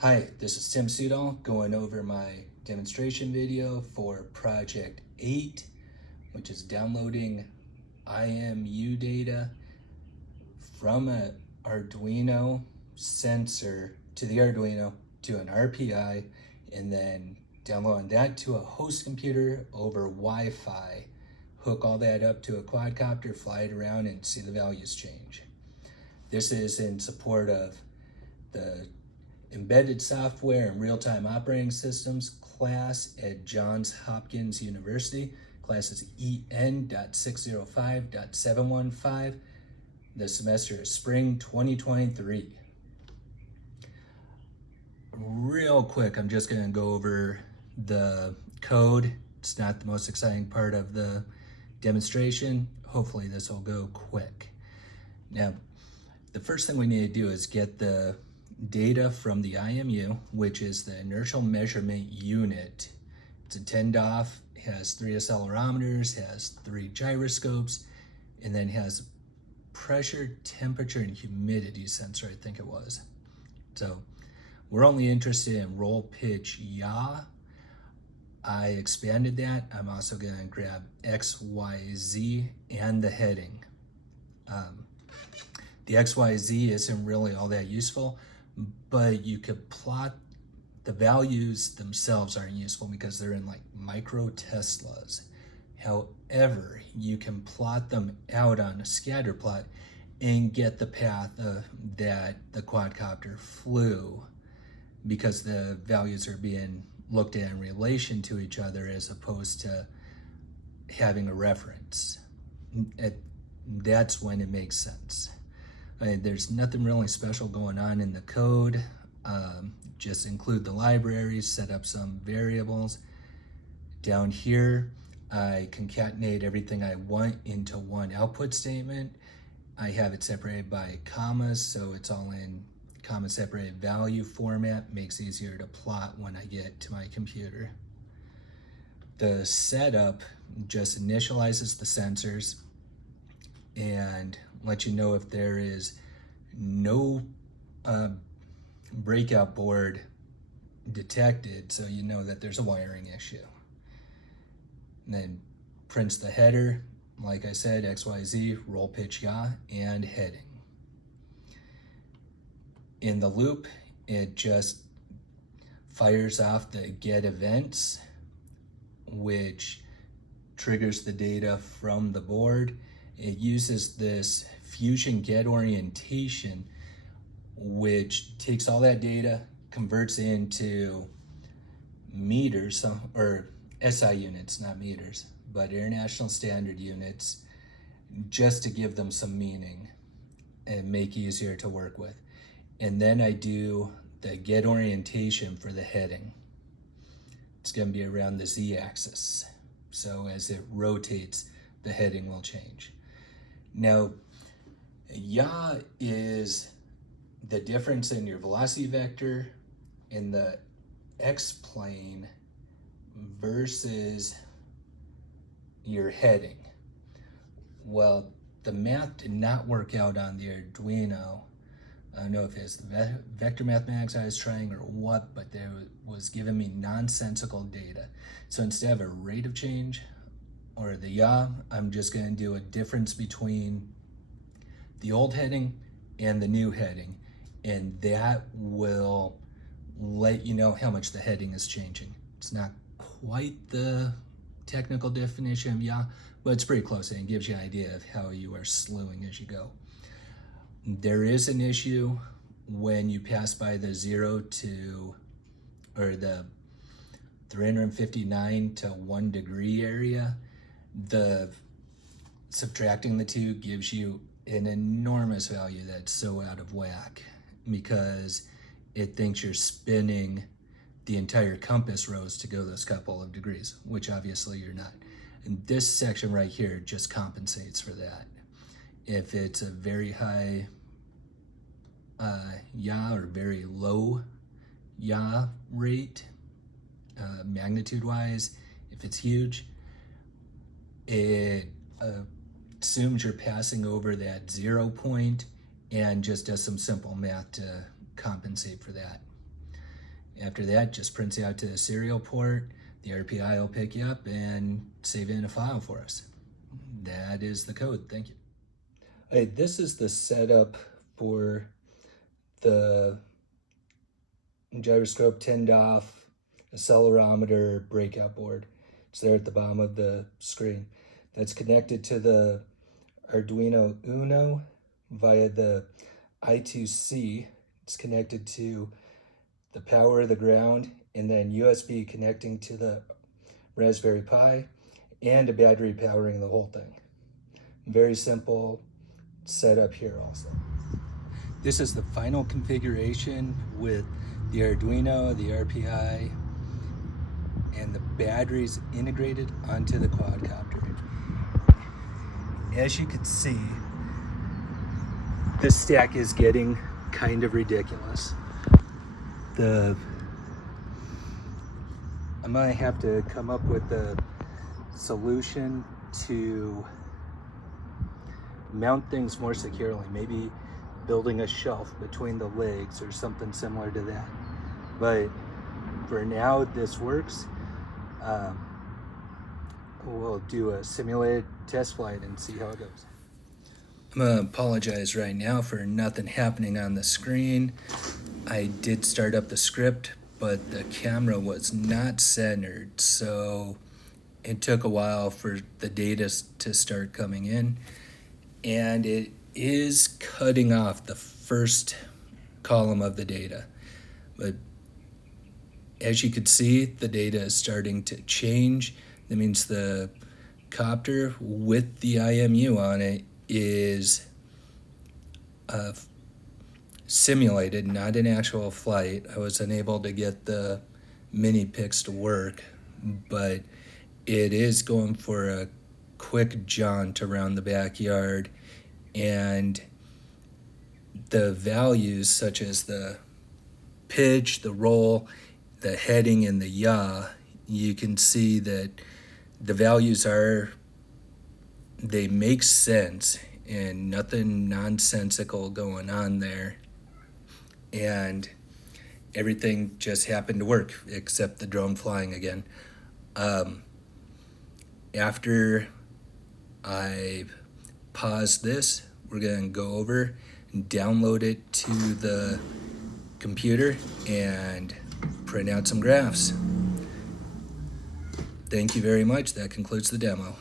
Hi, this is Tim Sudol going over my demonstration video for Project 8, which is downloading IMU data from an Arduino sensor to the Arduino to an RPI, and then downloading that to a host computer over Wi-Fi. Hook all that up to a quadcopter, fly it around, and see the values change. This is in support of the Embedded Software and Real-Time Operating Systems class at Johns Hopkins University. Class is EN.605.715. The semester is spring 2023. Real quick, I'm just going to go over the code. It's not the most exciting part of the demonstration. Hopefully this will go quick. Now, the first thing we need to do is get the data from the IMU, which is the inertial measurement unit. It's a 10 DOF, has 3 accelerometers, has 3 gyroscopes, and then has pressure, temperature, and humidity sensor, I think it was. So we're only interested in roll, pitch, yaw. I expanded that. I'm also going to grab X, Y, Z, and the heading. The X, Y, Z isn't really all that useful, but you could plot the values themselves aren't useful because they're in like micro Teslas. However, you can plot them out on a scatter plot and get the path that the quadcopter flew, because the values are being looked at in relation to each other as opposed to having a reference. That's when it makes sense. There's nothing really special going on in the code. Just include the libraries, set up some variables. Down here, I concatenate everything I want into one output statement. I have it separated by commas, so it's all in comma separated value format. Makes it easier to plot when I get to my computer. The setup just initializes the sensors and let you know if there is no breakout board detected, so you know that there's a wiring issue. And then prints the header, like I said, XYZ, roll, pitch, yaw, and heading. In the loop, it just fires off the get events, which triggers the data from the board. It uses this fusion get orientation, which takes all that data, converts into meters, or SI units, not meters, but International Standard Units, just to give them some meaning and make it easier to work with. And then I do the get orientation for the heading. It's going to be around the Z-axis. So as it rotates, the heading will change. Now, yaw is the difference in your velocity vector in the x-plane versus your heading. Well, the math did not work out on the Arduino. I don't know if it's the vector mathematics I was trying or what, but there was giving me nonsensical data. So instead of a rate of change, or the yaw, I'm just going to do a difference between the old heading and the new heading, and that will let you know how much the heading is changing. It's not quite the technical definition of yaw, but it's pretty close, and it gives you an idea of how you are slewing as you go. There is an issue when you pass by the 0 to, or the 359 to 1 degree area. The subtracting the two gives you an enormous value that's so out of whack, because it thinks you're spinning the entire compass rose to go those couple of degrees, which obviously you're not. And this section right here just compensates for that. If it's a very high yaw or very low yaw rate, magnitude wise, if it's huge, it assumes you're passing over that 0 point and just does some simple math to compensate for that. After that, just prints it out to the serial port. The RPI will pick you up and save it in a file for us. That is the code. Thank you. Hey, this is the setup for the gyroscope, tinned off accelerometer breakout board. It's there at the bottom of the screen. That's connected to the Arduino Uno via the I2C. It's connected to the power of the ground, and then USB connecting to the Raspberry Pi, and a battery powering the whole thing. Very simple setup here also. This is the final configuration with the Arduino, the RPI, and the batteries integrated onto the quadcopter. As you can see, this stack is getting kind of ridiculous. I'm gonna have to come up with a solution to mount things more securely, maybe building a shelf between the legs or something similar to that. But for now, this works. We'll do a simulated test flight and see how it goes. I'm gonna apologize right now for nothing happening on the screen. I did start up the script, but the camera was not centered, so it took a while for the data to start coming in, and it is cutting off the first column of the data. But as you can see, the data is starting to change. That means the copter with the IMU on it is simulated, not an actual flight. I was unable to get the mini pics to work, but it is going for a quick jaunt around the backyard, and the values such as the pitch, the roll, the heading, and the yaw, you can see that the values they make sense and nothing nonsensical going on there. And everything just happened to work except the drone flying again. After I pause this, we're going to go over and download it to the computer and print out some graphs. Thank you very much. That concludes the demo.